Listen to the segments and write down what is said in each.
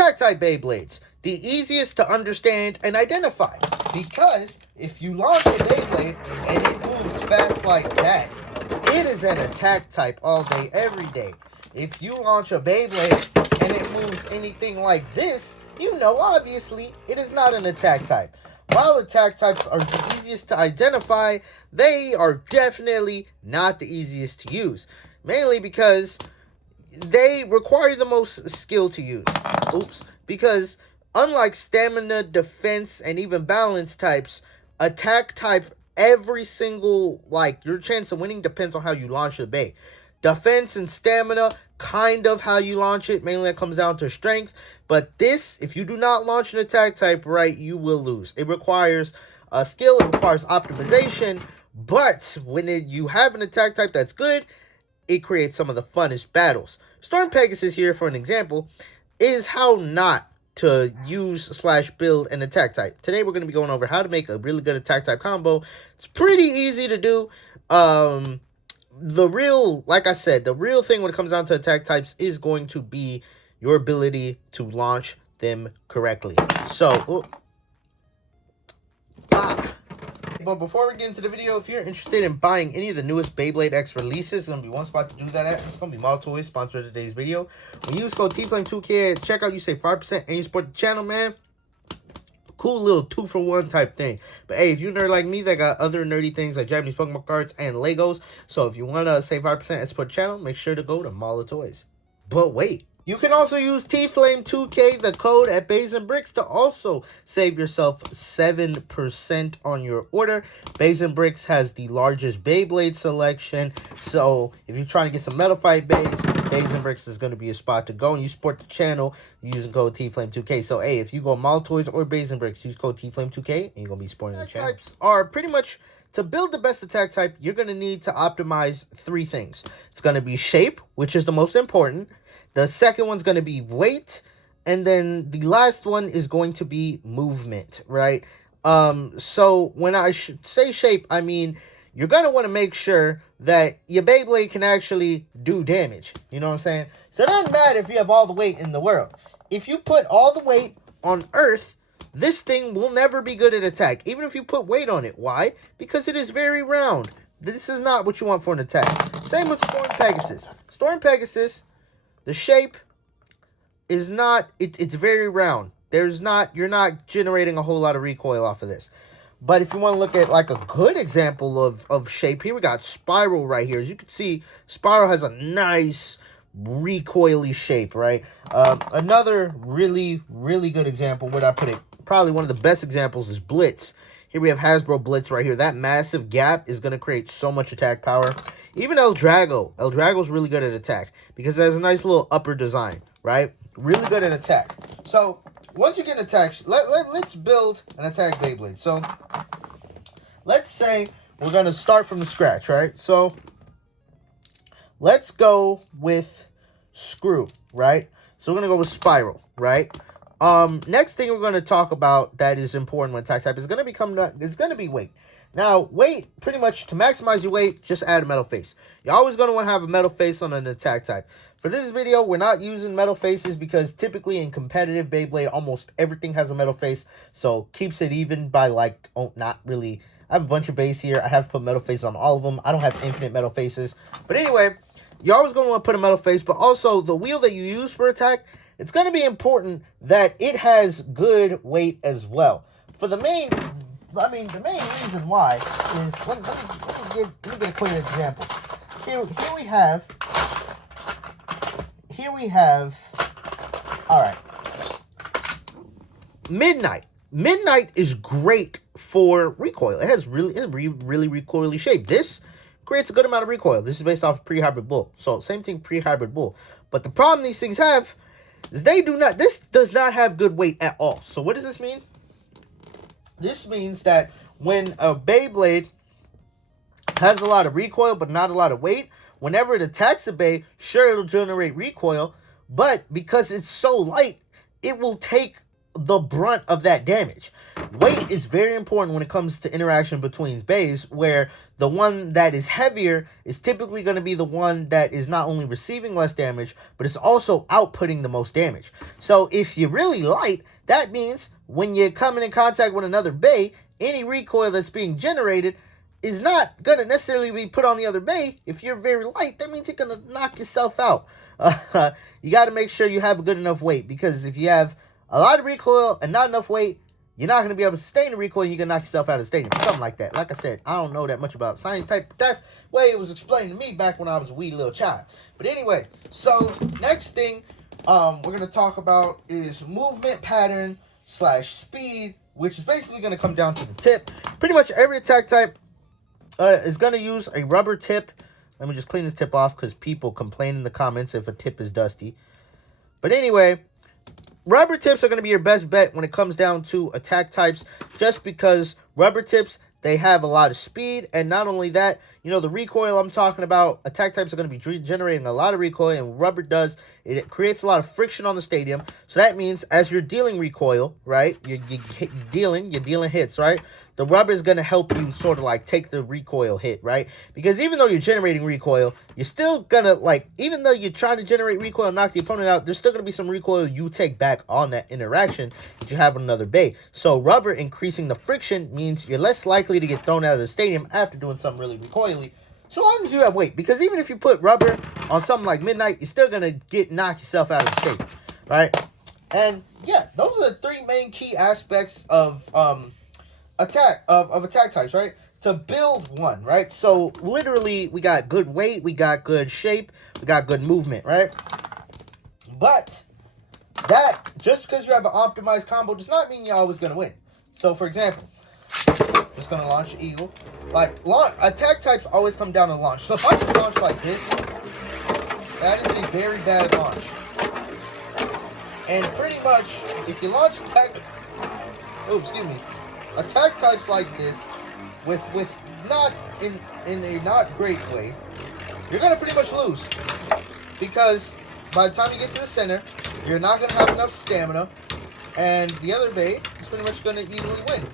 Attack type Beyblades, the easiest to understand and identify, because if you launch a Beyblade and it moves fast like that, it is an attack type all day, every day. If you launch a Beyblade and it moves anything like this, you know obviously it is not an attack type. While attack types are the easiest to identify, they are definitely not the easiest to use. Mainly because they require the most skill to use. Because unlike stamina, defense, and even balance types, attack type, every single, your chance of winning depends on how you launch the Bey. Defense and stamina, kind of how you launch it. Mainly it comes down to strength. But this, if you do not launch an attack type right, you will lose. It requires skill, it requires optimization. But when you have an attack type that's good, it creates some of the funnest battles. Storm Pegasus here, for an example, is how not to use / build an attack type. Today we're going to be going over how to make a really good attack type combo. It's pretty easy to do. Like I said, the real thing when it comes down to attack types is going to be your ability to launch them correctly. So, But before we get into the video, if you're interested in buying any of the newest Beyblade X releases, there's going to be one spot to do that at. It's going to be Toys, sponsor of today's video. When you use code TFlame2K at checkout, you save 5% and you support the channel, man. Cool little 2-for-1 type thing. But hey, if you're nerd like me, they got other nerdy things like Japanese Pokemon cards and Legos. So if you want to save 5% and support the channel, make sure to go to Toys. But wait. You can also use TFlame2K, the code at Bays and Bricks, to also save yourself 7% on your order. Bays and Bricks has the largest Beyblade selection. So if you're trying to get some Metal Fight Bays, Bays and Bricks is going to be a spot to go. And you support the channel using code TFlame2K. So hey, if you go Toys or Bays and Bricks, use code TFlame2K and you're going to be supporting the channel. Types are pretty much, to build the best attack type, you're going to need to optimize 3 things. It's going to be shape, which is the most important. The second one's going to be weight. And then the last one is going to be movement, right? So when I say shape, I mean, you're going to want to make sure that your Beyblade can actually do damage. You know what I'm saying? So it doesn't matter if you have all the weight in the world. If you put all the weight on Earth, this thing will never be good at attack, even if you put weight on it. Why? Because it is very round. This is not what you want for an attack. Same with Storm Pegasus. Storm Pegasus, the shape is not, it's very round. You're not generating a whole lot of recoil off of this. But if you want to look at like a good example of shape, here we got Spiral right here. As you can see, Spiral has a nice recoily shape, right? Another really, really good example, where I put it, probably one of the best examples, is Blitz. Here we have Hasbro Blitz right here. That massive gap is going to create so much attack power. Even El Drago. El Drago's really good at attack because it has a nice little upper design, right? Really good at attack. So, once you get attack, let's build an attack Beyblade. So, let's say we're going to start from the scratch, right? So, let's go with Screw, right? So, we're going to go with Spiral, right? Next thing we're going to talk about that is important when attack type is going to be weight. Now, weight, pretty much to maximize your weight, just add a metal face. You're always going to want to have a metal face on an attack type. For this video, we're not using metal faces because typically in competitive Beyblade, almost everything has a metal face. So, keeps it even by not really. I have a bunch of bays here. I have to put metal faces on all of them. I don't have infinite metal faces. But anyway, you're always going to want to put a metal face. But also, the wheel that you use for attack, it's going to be important that it has good weight as well. For the main reason why is, let me get a quick example. Here we have, all right, Midnight. Midnight is great for recoil. It has really recoily shape. This creates a good amount of recoil. This is based off pre-hybrid bull. So same thing, pre-hybrid bull. But the problem these things have is this does not have good weight at all. So what does this mean? This means that when a Beyblade has a lot of recoil but not a lot of weight, whenever it attacks a Bey, sure, it'll generate recoil, but because it's so light, it will take the brunt of that damage. Weight is very important when it comes to interaction between bays, where the one that is heavier is typically going to be the one that is not only receiving less damage, but is also outputting the most damage. So if you're really light, that means when you're coming in contact with another bay, any recoil that's being generated is not going to necessarily be put on the other bay. If you're very light, that means you're going to knock yourself out. You got to make sure you have a good enough weight, because if you have a lot of recoil and not enough weight, you're not going to be able to sustain the recoil, and you're going to knock yourself out of the stadium. Something like that. Like I said, I don't know that much about science type, but that's the way it was explained to me back when I was a wee little child. But anyway, so next thing we're going to talk about is movement pattern / speed, which is basically going to come down to the tip. Pretty much every attack type is going to use a rubber tip. Let me just clean this tip off because people complain in the comments if a tip is dusty. But anyway, rubber tips are going to be your best bet when it comes down to attack types, just because rubber tips, they have a lot of speed, and not only that, you know, the recoil I'm talking about, attack types are going to be generating a lot of recoil, and rubber does, it creates a lot of friction on the stadium. So that means as you're dealing recoil, right, you're dealing hits, right, the rubber is going to help you sort of like take the recoil hit, right? Because even though you're generating recoil, you're still going to, like, even though you're trying to generate recoil and knock the opponent out, there's still going to be some recoil you take back on that interaction that you have with another bay. So rubber increasing the friction means you're less likely to get thrown out of the stadium after doing something really recoily, so long as you have weight. Because even if you put rubber on something like Midnight, you're still going to knock yourself out of the stadium, right? And yeah, those are the three main key aspects of attack types, right? To build one, right? So literally, we got good weight, we got good shape, we got good movement, right? But that, just because you have an optimized combo does not mean you're always going to win. So for example, just going to launch Eagle. Like, attack types always come down to launch. So if I just launch like this, that is a very bad launch. And pretty much, if you launch attack types like this, with not in a not great way, you're gonna pretty much lose, because by the time you get to the center, you're not gonna have enough stamina, and the other bay is pretty much gonna easily win.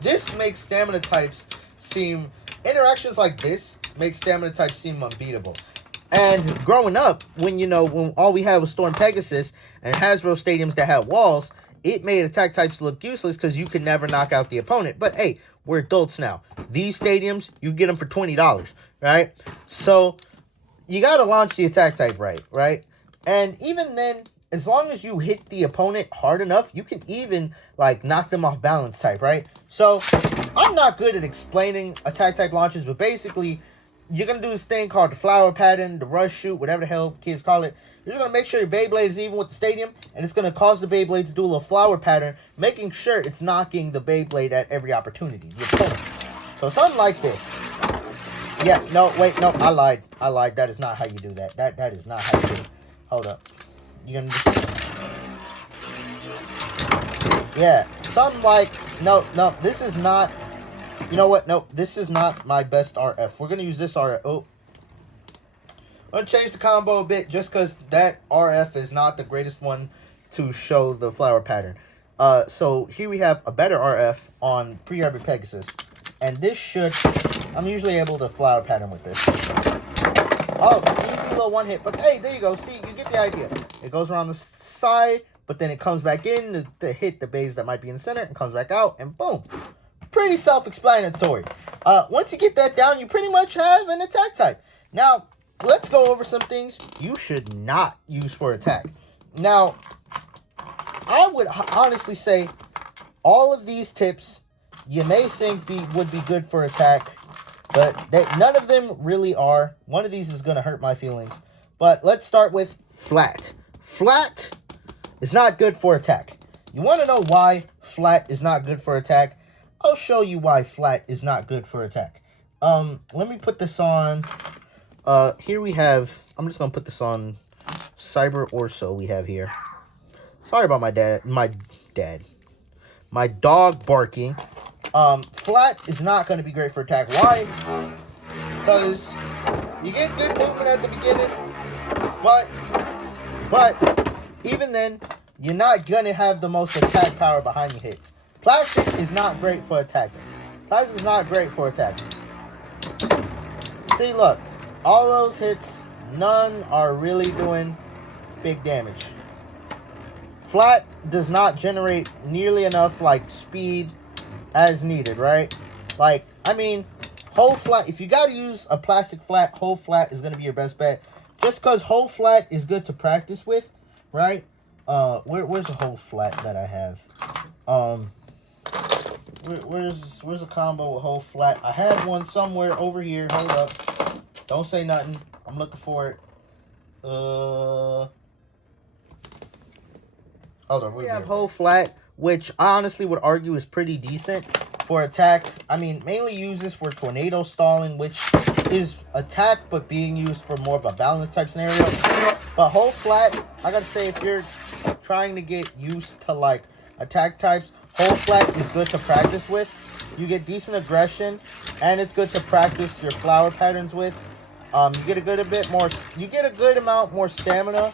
This makes stamina types seem, interactions like this make stamina types seem unbeatable. And growing up, when all we had was Storm Pegasus and Hasbro stadiums that had walls, it made attack types look useless because you could never knock out the opponent. But hey, we're adults now. These stadiums, you get them for $20, right? So you got to launch the attack type right? And even then, as long as you hit the opponent hard enough, you can even like knock them off balance type, right? So I'm not good at explaining attack type launches, but basically you're going to do this thing called the flower pattern, the rush shoot, whatever the hell kids call it. You're going to make sure your Beyblade is even with the stadium, and it's going to cause the Beyblade to do a little flower pattern, making sure it's knocking the Beyblade at every opportunity, the opponent. So something like this. Yeah, no, wait, no, I lied. That is not how you do that. That is not how you do it. Hold up. You're going to... Yeah, something like... No, this is not... You know what? No, this is not my best RF. We're going to use this RF. Oh. I'm going to change the combo a bit just because that RF is not the greatest one to show the flower pattern. So here we have a better RF on pre-hybrid Pegasus. And this should... I'm usually able to flower pattern with this. Oh, easy little one hit. But hey, there you go. See, you get the idea. It goes around the side, but then it comes back in to hit the bays that might be in the center and comes back out, and boom. Pretty self-explanatory. Once you get that down, you pretty much have an attack type. Now, let's go over some things you should not use for attack. Now, I would honestly say all of these tips you may think would be good for attack, but none of them really are. One of these is going to hurt my feelings. But let's start with flat. Flat is not good for attack. You want to know why flat is not good for attack? I'll show you why flat is not good for attack. Let me put this on. Here we have, I'm just going to put this on Cyber Orso we have here. Sorry about my dog barking. Flat is not going to be great for attack. Why? Because you get good movement at the beginning, but even then, you're not going to have the most attack power behind your hits. Plastic is not great for attacking. Plastic is not great for attacking. See, look. All those hits, none are really doing big damage. Flat does not generate nearly enough, like, speed as needed, right? Like, I mean, whole flat, if you got to use a plastic flat, whole flat is going to be your best bet. Just because whole flat is good to practice with, right? Where's the whole flat that I have? Where's a combo with whole flat? I had one somewhere over here. Hold up. Don't say nothing. I'm looking for it. Hold on. We have whole flat, which I honestly would argue is pretty decent for attack. I mean, mainly use this for tornado stalling, which is attack, but being used for more of a balance type scenario. But whole flat, I gotta say, if you're trying to get used to like attack types, whole flat is good to practice with. You get decent aggression, and it's good to practice your flower patterns with. You get a good amount more stamina,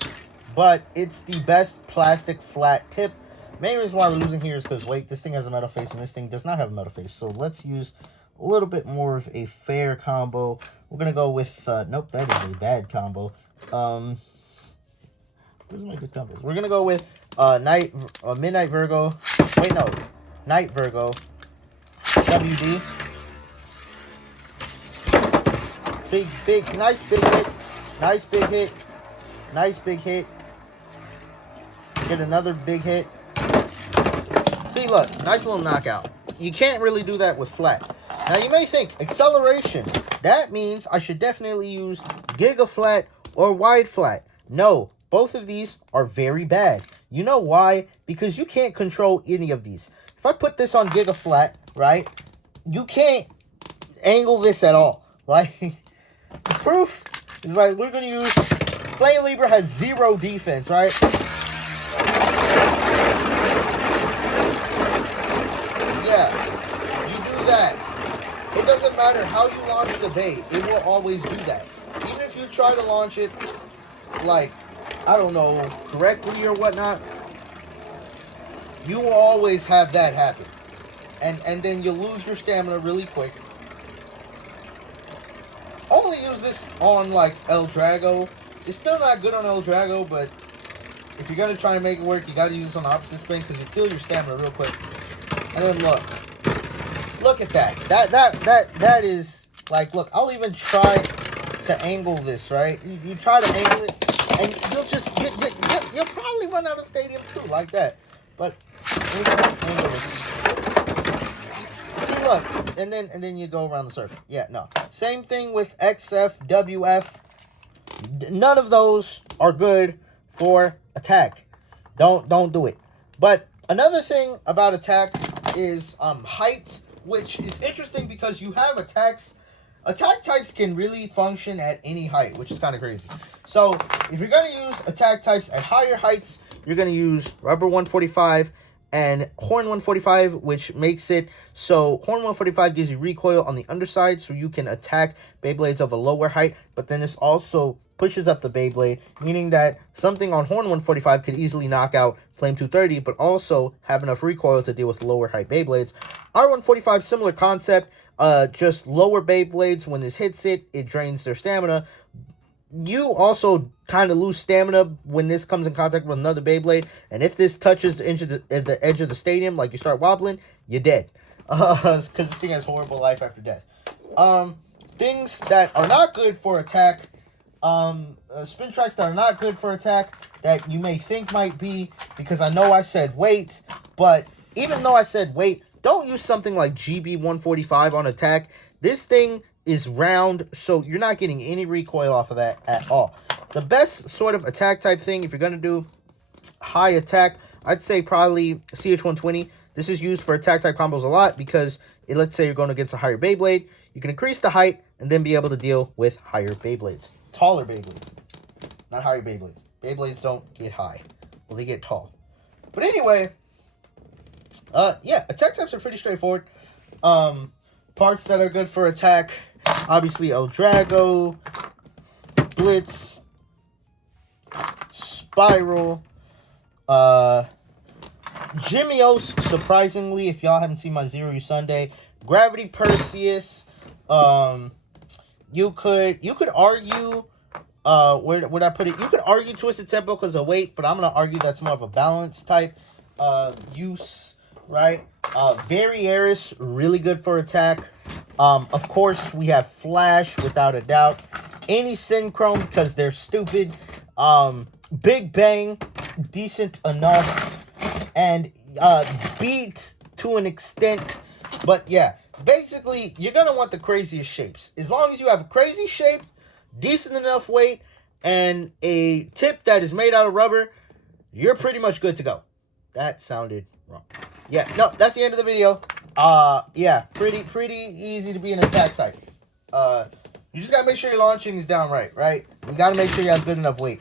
but it's the best plastic flat tip. Main reason why we're losing here is because, wait, this thing has a metal face and this thing does not have a metal face. So let's use a little bit more of a fair combo. We're going to go with, nope, that is a bad combo. Where's my good combos? We're going to go with Midnight Virgo. Wait, no, Night Virgo. WD. See, nice big hit. Nice big hit. Nice big hit. Get another big hit. See, look, nice little knockout. You can't really do that with flat. Now, you may think, acceleration. That means I should definitely use Giga Flat or Wide Flat. No, both of these are very bad. You know why? Because you can't control any of these. If I put this on Giga Flat, right, you can't angle this at all. Like, the proof is like, we're going to use, Flame Libra has 0 defense, right? Yeah, you do that. It doesn't matter how you launch the bait, it will always do that. Even if you try to launch it, like, I don't know, correctly or whatnot, you will always have that happen. And then you'll lose your stamina really quick. Only use this on, like, El Drago. It's still not good on El Drago, but if you're going to try and make it work, you got to use this on the opposite spin because you kill your stamina real quick. And then look. Look at that. That is, like, look, I'll even try to angle this, right? You try to angle it, and you'll just, you'll probably run out of stadium too, like that. But, angle this. See, look, and then you go around the circle. Yeah, no. Same thing with XF, WF. None of those are good for attack. Don't do it. But another thing about attack is height, which is interesting because you have attacks. Attack types can really function at any height, which is kind of crazy. So if you're going to use attack types at higher heights, you're going to use Rubber 145 and Horn 145, which makes it so Horn 145 gives you recoil on the underside, so you can attack Beyblades of a lower height, but then this also pushes up the Beyblade, meaning that something on Horn 145 could easily knock out Flame 230, but also have enough recoil to deal with lower height Beyblades. R145, similar concept, just lower Beyblades. When this hits it, it drains their stamina. You also kind of lose stamina when this comes in contact with another Beyblade, and if this touches the edge of the stadium, like you start wobbling, you're dead. Because this thing has horrible life after death. Things that are not good for attack, spin tracks that are not good for attack that you may think might be, because I know I said wait, but even though I said wait, don't use something like GB145 on attack. This thing is round, so you're not getting any recoil off of that at all. The best sort of attack type thing, if you're going to do high attack, I'd say probably CH120. This is used for attack type combos a lot because let's say you're going against a higher Beyblade. You can increase the height and then be able to deal with higher Beyblades. Taller Beyblades. Not higher Beyblades. Beyblades don't get high. Well, they get tall. But anyway, yeah, attack types are pretty straightforward. Parts that are good for attack, obviously El Drago, Blitz, Spiral, Jimios, surprisingly, if y'all haven't seen my Zero U Sunday, Gravity Perseus. You could argue, where would I put it? You could argue Twisted Tempo because of weight, but I'm gonna argue that's more of a balance type use, right? Varieris, really good for attack. Of course, we have Flash, without a doubt. Any Synchron because they're stupid. Big Bang, decent enough. And Beat to an extent. But yeah, basically, you're going to want the craziest shapes. As long as you have a crazy shape, decent enough weight, and a tip that is made out of rubber, you're pretty much good to go. That sounded wrong. Yeah, no, that's the end of the video. Yeah, pretty easy to be an attack type. You just gotta make sure your launching is down right? You gotta make sure you have good enough weight.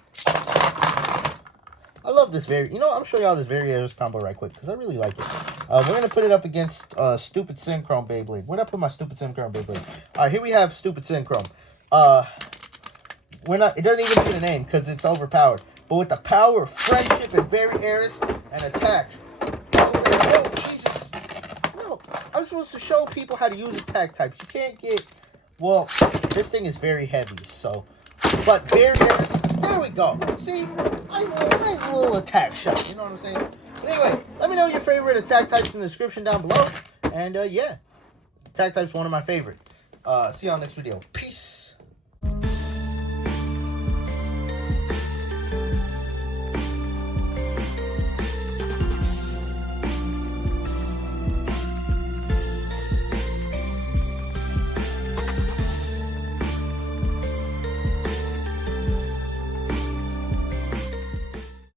I love this I'm gonna show y'all this Varieris combo right quick, because I really like it. We're gonna put it up against Stupid Synchron Beyblade. Where'd I put my Stupid Synchron Beyblade? Alright, here we have Stupid Synchron. It doesn't even need a name, because it's overpowered. But with the power of friendship and Varieris and attack. Oh, Jesus. No, I'm supposed to show people how to use attack types. You can't get... Well, this thing is very heavy, so... But Varieris, there we go. See? Nice little attack shot. You know what I'm saying? But anyway, let me know your favorite attack types in the description down below. And, yeah. Attack type's one of my favorite. See y'all next video. Peace.